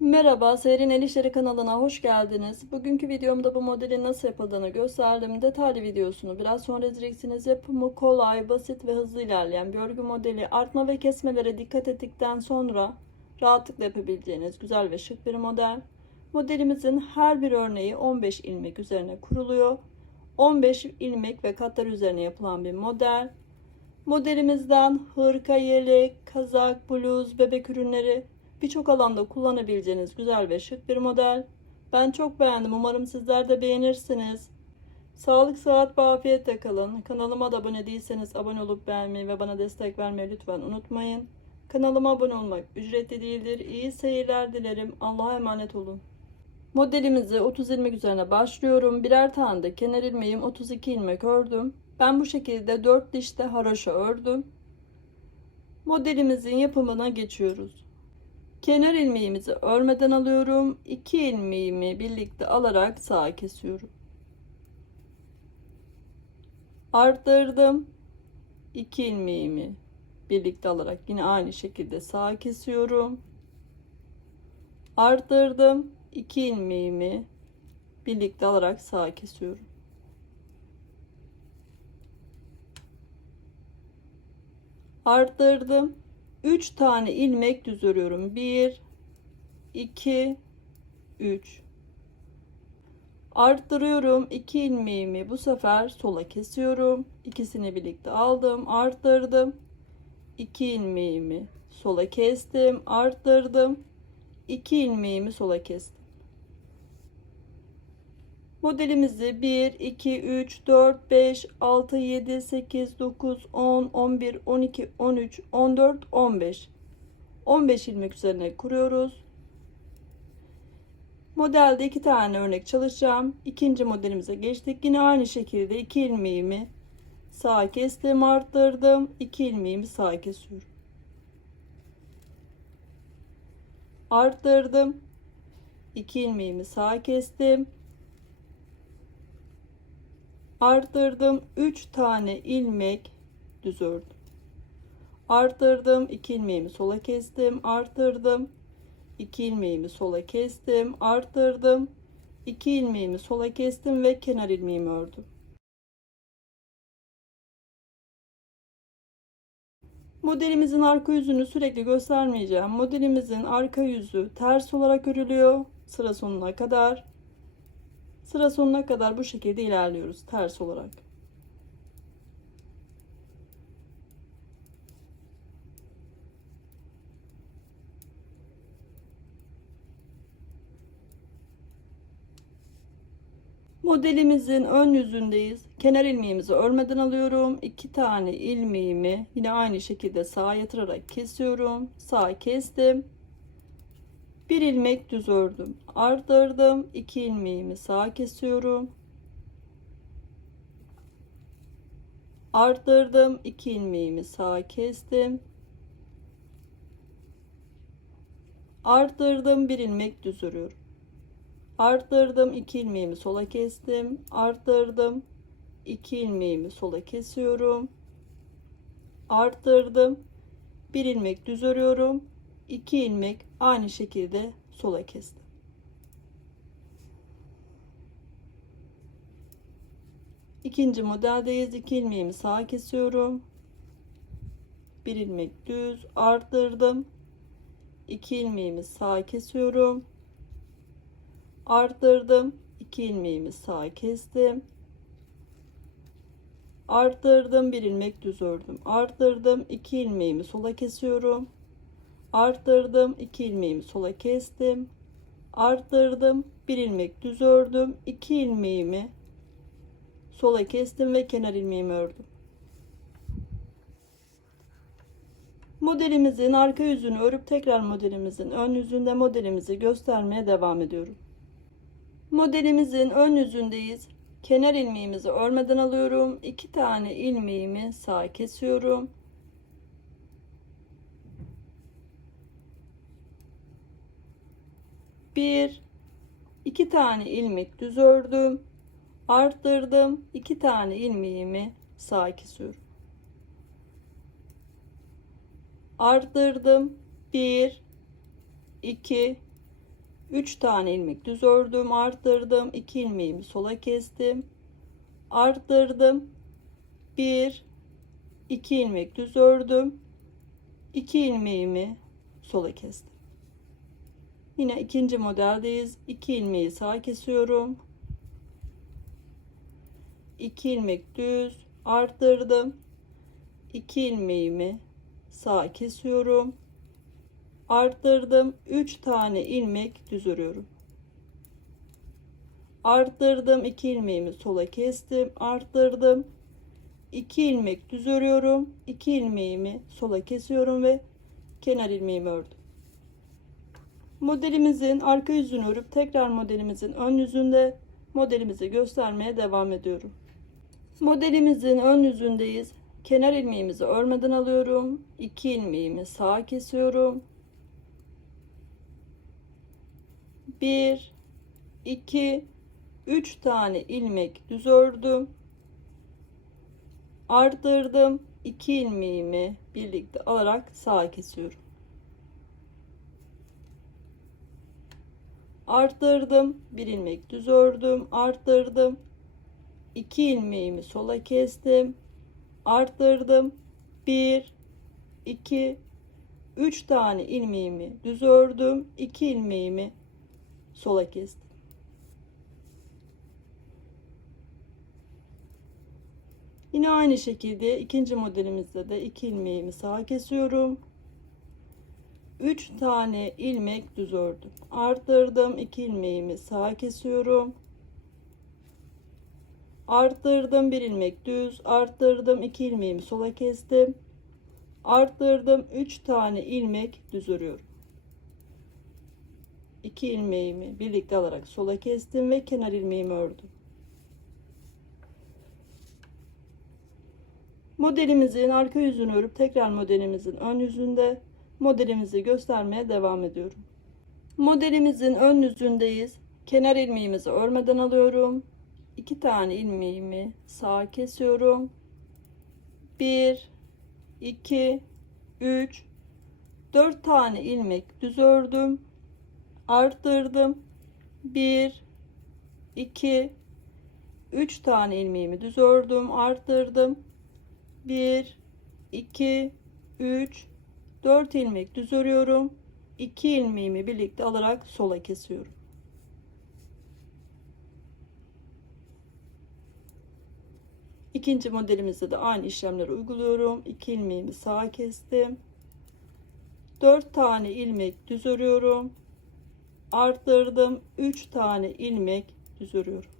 Merhaba, Serin El İşleri kanalına hoş geldiniz. Bugünkü videomda bu modelin nasıl yapıldığını gösterdim. Detaylı videosunu biraz sonra izleyeceksiniz. Yapımı kolay, basit ve hızlı ilerleyen bir örgü modeli. Artma ve kesmelere dikkat ettikten sonra rahatlıkla yapabileceğiniz güzel ve şık bir model. Modelimizin her bir örneği 15 ilmek üzerine kuruluyor. 15 ilmek ve katlar üzerine yapılan bir model. Modelimizden hırka, yelek, kazak, bluz, bebek ürünleri birçok alanda kullanabileceğiniz güzel ve şık bir model. Ben çok beğendim. Umarım sizler de beğenirsiniz. Sağlık, sıhhat ve afiyetle kalın. Kanalıma da abone değilseniz abone olup beğenmeyi ve bana destek vermeyi lütfen unutmayın. Kanalıma abone olmak ücretli değildir. İyi seyirler dilerim. Allah'a emanet olun. Modelimizi 30 ilmek üzerine başlıyorum. Birer tane de kenar ilmeğim 32 ilmek ördüm. Ben bu şekilde 4 dişte haroşa ördüm. Modelimizin yapımına geçiyoruz. Kenar ilmeğimizi örmeden alıyorum. 2 ilmeğimi birlikte alarak sağa kesiyorum. Arttırdım. 2 ilmeğimi birlikte alarak yine aynı şekilde sağa kesiyorum. Arttırdım. 2 ilmeğimi birlikte alarak sağa kesiyorum. Arttırdım. 3 tane ilmek düz örüyorum. 1 2 3 Arttırıyorum. 2 ilmeğimi bu sefer sola kesiyorum. İkisini birlikte aldım, arttırdım. 2 ilmeğimi sola kestim, arttırdım. 2 ilmeğimi sola kestim. Modelimizi 1, 2, 3, 4, 5, 6, 7, 8, 9, 10, 11, 12, 13, 14, 15. 15 ilmek üzerine kuruyoruz. Modelde iki tane örnek çalışacağım. İkinci modelimize geçtik. Yine aynı şekilde iki ilmeğimi sağa kestim, arttırdım. 2 ilmeğimi sağa kesiyorum. Arttırdım. 2 ilmeğimi sağa kestim arttırdım 3 tane ilmek düz ördüm. Arttırdım 2 ilmeğimi sola kestim arttırdım 2 ilmeğimi sola kestim arttırdım 2 ilmeğimi sola kestim ve kenar ilmeğimi ördüm. Modelimizin arka yüzünü sürekli göstermeyeceğim. Modelimizin arka yüzü ters olarak örülüyor. Sıra sonuna kadar. Sıra sonuna kadar bu şekilde ilerliyoruz ters olarak. Modelimizin ön yüzündeyiz. Kenar ilmeğimizi örmeden alıyorum. İki tane ilmeğimi yine aynı şekilde sağa yatırarak kesiyorum. Sağa kestim. Bir ilmek düz ördüm. Arttırdım. 2 ilmeğimi sağa kesiyorum. Arttırdım. 2 ilmeğimi sağa kestim. Arttırdım. Bir ilmek düz örüyorum. Arttırdım. 2 ilmeğimi sola kestim. Arttırdım. 2 ilmeğimi sola kesiyorum. Arttırdım. Bir ilmek düz örüyorum 2 ilmek aynı şekilde sola kestim. İkinci modeldeyiz. 2 ilmeğimi sağa kesiyorum. 1 ilmek düz arttırdım. 2 ilmeğimi sağa kesiyorum. Arttırdım. 2 ilmeğimi sağa kestim. Arttırdım. 1 ilmek düz ördüm. Arttırdım. 2 ilmeğimi sola kesiyorum arttırdım. 2 ilmeğimi sola kestim. Arttırdım. 1 ilmek düz ördüm. 2 ilmeğimi sola kestim ve kenar ilmeğimi ördüm. Modelimizin arka yüzünü örüp tekrar modelimizin ön yüzünde modelimizi göstermeye devam ediyorum. Modelimizin ön yüzündeyiz. Kenar ilmeğimizi örmeden alıyorum. 2 tane ilmeğimi sağ kesiyorum bir iki tane ilmek düz ördüm arttırdım iki tane ilmeğimi sağ kesiyorum arttırdım bir iki 3 tane ilmek düz ördüm, arttırdım, 2 ilmeğimi sola kestim. Arttırdım. 1 2 ilmek düz ördüm. 2 ilmeğimi sola kestim. Yine ikinci modeldeyiz. 2 ilmeği sağa kesiyorum. 2 ilmek düz arttırdım. 2 ilmeğimi sağa kesiyorum. Arttırdım. 3 tane ilmek düz örüyorum. Arttırdım. 2 ilmeğimi sola kestim. Arttırdım. 2 ilmek düz örüyorum. 2 ilmeğimi sola kesiyorum ve kenar ilmeğimi ördüm. Modelimizin arka yüzünü örüp tekrar modelimizin ön yüzünde modelimizi göstermeye devam ediyorum. Modelimizin ön yüzündeyiz. Kenar ilmeğimizi örmeden alıyorum. 2 ilmeğimi sağa kesiyorum. 1 2 3 tane ilmek düz ördüm. Arttırdım. 2 ilmeğimi birlikte alarak sağa kesiyorum. Arttırdım. 1 ilmek düz ördüm. Arttırdım. 2 ilmeğimi sola kestim. Arttırdım. 1 2 3 tane ilmeğimi düz ördüm. 2 ilmeğimi sola kestim. Yine aynı şekilde ikinci modelimizde de 2 ilmeğimi sağa kesiyorum. 3 tane ilmek düz ördüm. Arttırdım. 2 ilmeğimi sağa kesiyorum. Arttırdım. 1 ilmek düz. Arttırdım. 2 ilmeğimi sola kestim. Arttırdım. 3 tane ilmek düz örüyorum. 2 ilmeğimi birlikte alarak sola kestim ve kenar ilmeğimi ördüm. Modelimizin arka yüzünü örüp tekrar modelimizin ön yüzünde modelimizi göstermeye devam ediyorum. Modelimizin ön yüzündeyiz. Kenar ilmeğimizi örmeden alıyorum. 2 tane ilmeğimi sağa kesiyorum. 1 2 3 4 tane ilmek düz ördüm. Arttırdım. 1 2 3 tane ilmeğimi düz ördüm, arttırdım. 1 2 3 4 ilmek düz örüyorum. 2 ilmeğimi birlikte alarak sola kesiyorum. İkinci modelimizde de aynı işlemleri uyguluyorum. 2 ilmeğimi sağa kestim. 4 tane ilmek düz örüyorum. Arttırdım. 3 tane ilmek düz örüyorum.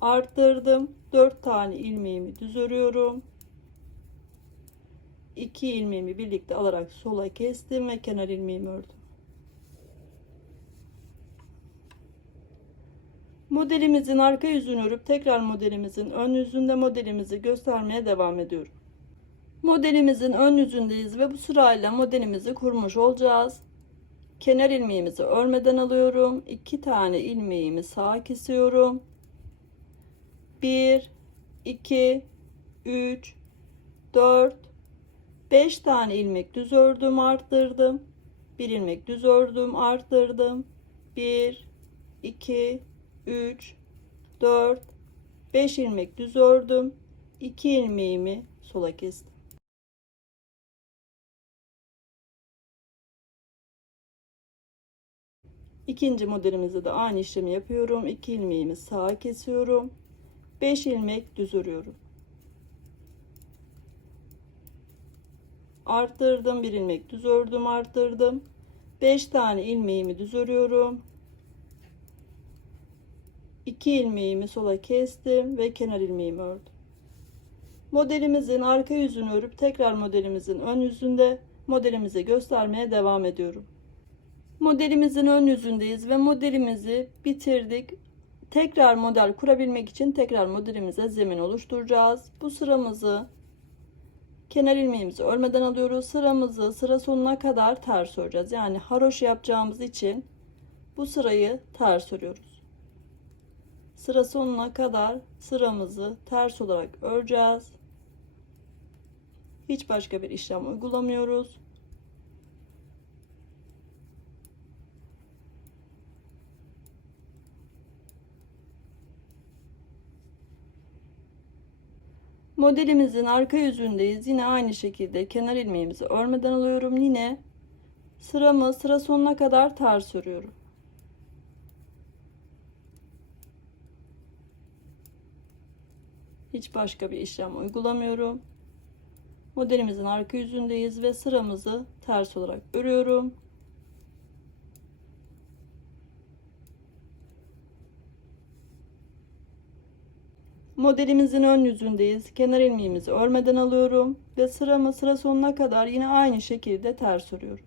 Arttırdım. 4 tane ilmeğimi düz örüyorum. 2 ilmeğimi birlikte alarak sola kestim ve kenar ilmeğimi ördüm. Modelimizin arka yüzünü örüp tekrar modelimizin ön yüzünde modelimizi göstermeye devam ediyorum. Modelimizin ön yüzündeyiz ve bu sırayla modelimizi kurmuş olacağız. Kenar ilmeğimizi örmeden alıyorum. 2 tane ilmeğimi sağa kesiyorum. 1 2 3 4 5 tane ilmek düz ördüm arttırdım. 1 ilmek düz ördüm arttırdım. 1 2 3 4 5 ilmek düz ördüm. 2 ilmeğimi sola kestim. İkinci modelimizde de aynı işlemi yapıyorum. 2 ilmeğimi sağa kesiyorum. 5 ilmek düz örüyorum arttırdım. Bir ilmek düz ördüm arttırdım. 5 tane ilmeğimi düz örüyorum. 2 ilmeğimi sola kestim ve kenar ilmeğimi ördüm. Modelimizin arka yüzünü örüp tekrar modelimizin ön yüzünde modelimizi göstermeye devam ediyorum. Modelimizin ön yüzündeyiz ve modelimizi bitirdik. Tekrar model kurabilmek için tekrar modelimize zemin oluşturacağız. Bu sıramızı kenar ilmeğimizi örmeden alıyoruz. Sıramızı sıra sonuna kadar ters öreceğiz. Yani haroşa yapacağımız için bu sırayı ters örüyoruz. Sıra sonuna kadar sıramızı ters olarak öreceğiz. Hiç başka bir işlem uygulamıyoruz. Modelimizin arka yüzündeyiz. Yine aynı şekilde kenar ilmeğimizi örmeden alıyorum. Yine sıramı sıra sonuna kadar ters örüyorum. Hiç başka bir işlem uygulamıyorum. Modelimizin arka yüzündeyiz ve sıramızı ters olarak örüyorum. Modelimizin ön yüzündeyiz. Kenar ilmeğimizi örmeden alıyorum ve sıramı sıra sonuna kadar yine aynı şekilde ters örüyorum.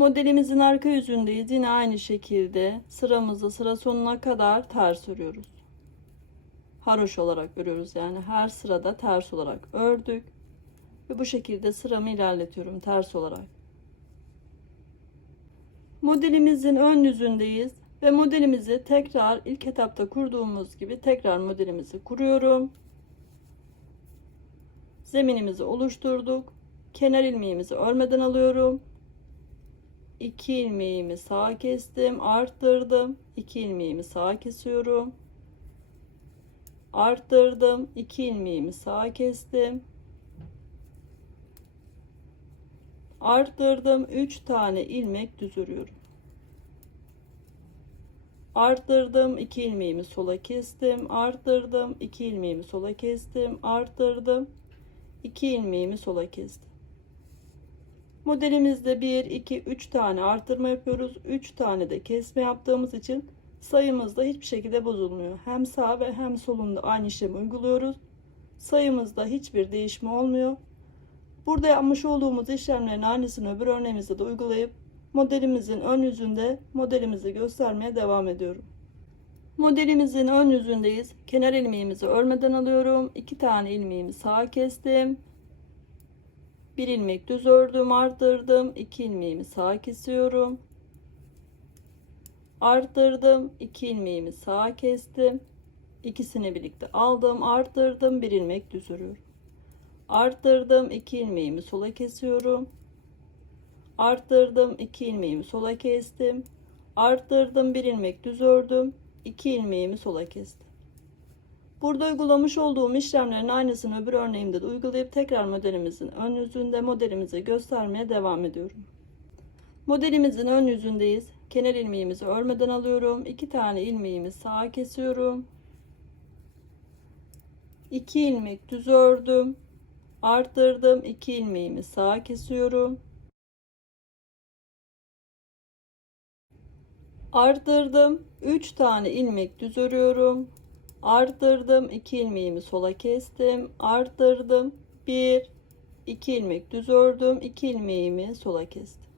Modelimizin arka yüzündeyiz. Yine aynı şekilde sıramızı sıra sonuna kadar ters örüyoruz. Haroş olarak örüyoruz. Yani her sırada ters olarak ördük. Ve bu şekilde sıramı ilerletiyorum ters olarak. Modelimizin ön yüzündeyiz. Ve modelimizi tekrar ilk etapta kurduğumuz gibi tekrar modelimizi kuruyorum. Zeminimizi oluşturduk. Kenar ilmeğimizi örmeden alıyorum. 2 ilmeğimi sağa kestim, arttırdım. 2 ilmeğimi sağa kesiyorum. Arttırdım. 2 ilmeğimi sağa kestim. Arttırdım. 3 tane ilmek düz örüyorum. Arttırdım. 2 ilmeğimi sola kestim. Arttırdım. 2 ilmeğimi sola kestim. Arttırdım. 2 ilmeğimi sola kestim. Modelimizde 1, 2, 3 tane artırma yapıyoruz. 3 tane de kesme yaptığımız için sayımızda hiçbir şekilde bozulmuyor. Hem sağ ve hem solunda aynı işlemi uyguluyoruz. Sayımızda hiçbir değişme olmuyor. Burada yapmış olduğumuz işlemlerin aynısını öbür örneğimizde de uygulayıp modelimizin ön yüzünde modelimizi göstermeye devam ediyorum. Modelimizin ön yüzündeyiz. Kenar ilmeğimizi örmeden alıyorum. 2 tane ilmeğimi sağa kestim. Bir ilmek düz ördüm, arttırdım. 2 ilmeğimi sağa kesiyorum. Arttırdım. 2 ilmeğimi sağa kestim. İkisini birlikte aldım, arttırdım. Bir ilmek düz örüyorum. Arttırdım. 2 ilmeğimi sola kesiyorum. Arttırdım. 2 ilmeğimi sola kestim. Arttırdım. Bir ilmek düz ördüm. 2 ilmeğimi sola kestim. Burada uygulamış olduğum işlemlerin aynısını öbür örneğimde de uygulayıp tekrar modelimizin ön yüzünde modelimizi göstermeye devam ediyorum. Modelimizin ön yüzündeyiz. Kenar ilmeğimizi örmeden alıyorum. 2 tane ilmeğimi sağa kesiyorum. 2 ilmek düz ördüm. Arttırdım. 2 ilmeğimi sağa kesiyorum. Arttırdım. 3 tane ilmek düz örüyorum arttırdım 2 ilmeğimi sola kestim arttırdım 1 2 ilmek düz ördüm 2 ilmeğimi sola kestim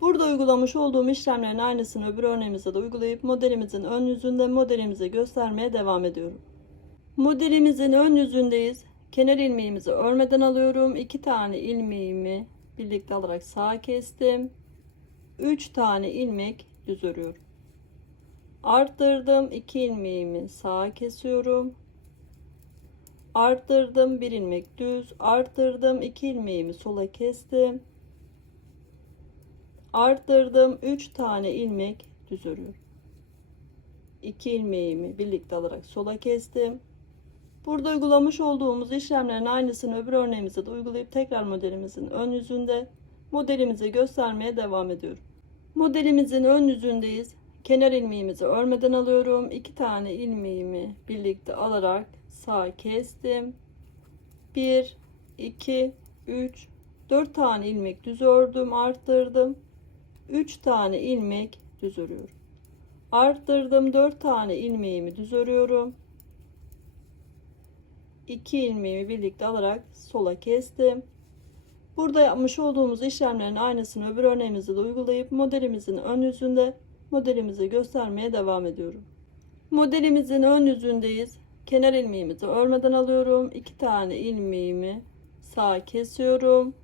Burada uygulamış olduğum işlemlerin aynısını öbür örneğimizde de uygulayıp modelimizin ön yüzünde modelimizi göstermeye devam ediyorum. Modelimizin ön yüzündeyiz. Kenar ilmeğimizi örmeden alıyorum. 2 tane ilmeğimi birlikte alarak sağa kestim. 3 tane ilmek düz örüyorum arttırdım. 2 ilmeğimi sağa kesiyorum. Arttırdım. Bir ilmek düz. Arttırdım. 2 ilmeğimi sola kestim. Arttırdım. 3 tane ilmek düz örüyorum. 2 ilmeğimi birlikte alarak sola kestim. Burada uygulamış olduğumuz işlemlerin aynısını öbür örneğimizde de uygulayıp tekrar modelimizin ön yüzünde modelimizi göstermeye devam ediyorum. Modelimizin ön yüzündeyiz kenar ilmeğimizi örmeden alıyorum. iki tane ilmeğimi birlikte alarak sağ kestim. 1 2 3 4 tane ilmek düz ördüm, arttırdım. 3 tane ilmek düz örüyorum. Arttırdım 4 tane ilmeğimi düz örüyorum. 2 ilmeğimi birlikte alarak sola kestim. Burada yapmış olduğumuz işlemlerin aynısını öbür örneğimizde de uygulayıp modelimizin ön yüzünde modelimizi göstermeye devam ediyorum. Modelimizin ön yüzündeyiz. Kenar ilmeğimizi örmeden alıyorum. 2 tane ilmeğimi sağ kesiyorum.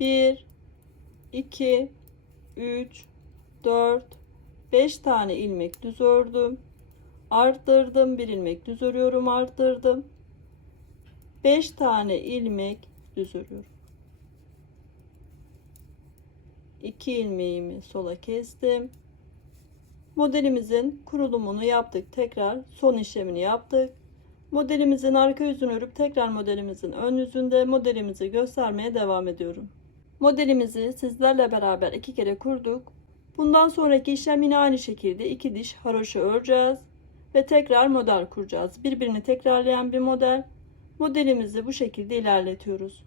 1 2 3 4 5 tane ilmek düz ördüm. Arttırdım. Bir ilmek düz örüyorum, arttırdım. 5 tane ilmek düz örüyorum. 2 ilmeğimi sola kestim. Modelimizin kurulumunu yaptık. Tekrar son işlemini yaptık. Modelimizin arka yüzünü örüp tekrar modelimizin ön yüzünde modelimizi göstermeye devam ediyorum. Modelimizi sizlerle beraber iki kere kurduk. Bundan sonraki işlem yine aynı şekilde iki diş haroşa öreceğiz ve tekrar model kuracağız. Birbirini tekrarlayan bir model. Modelimizi bu şekilde ilerletiyoruz.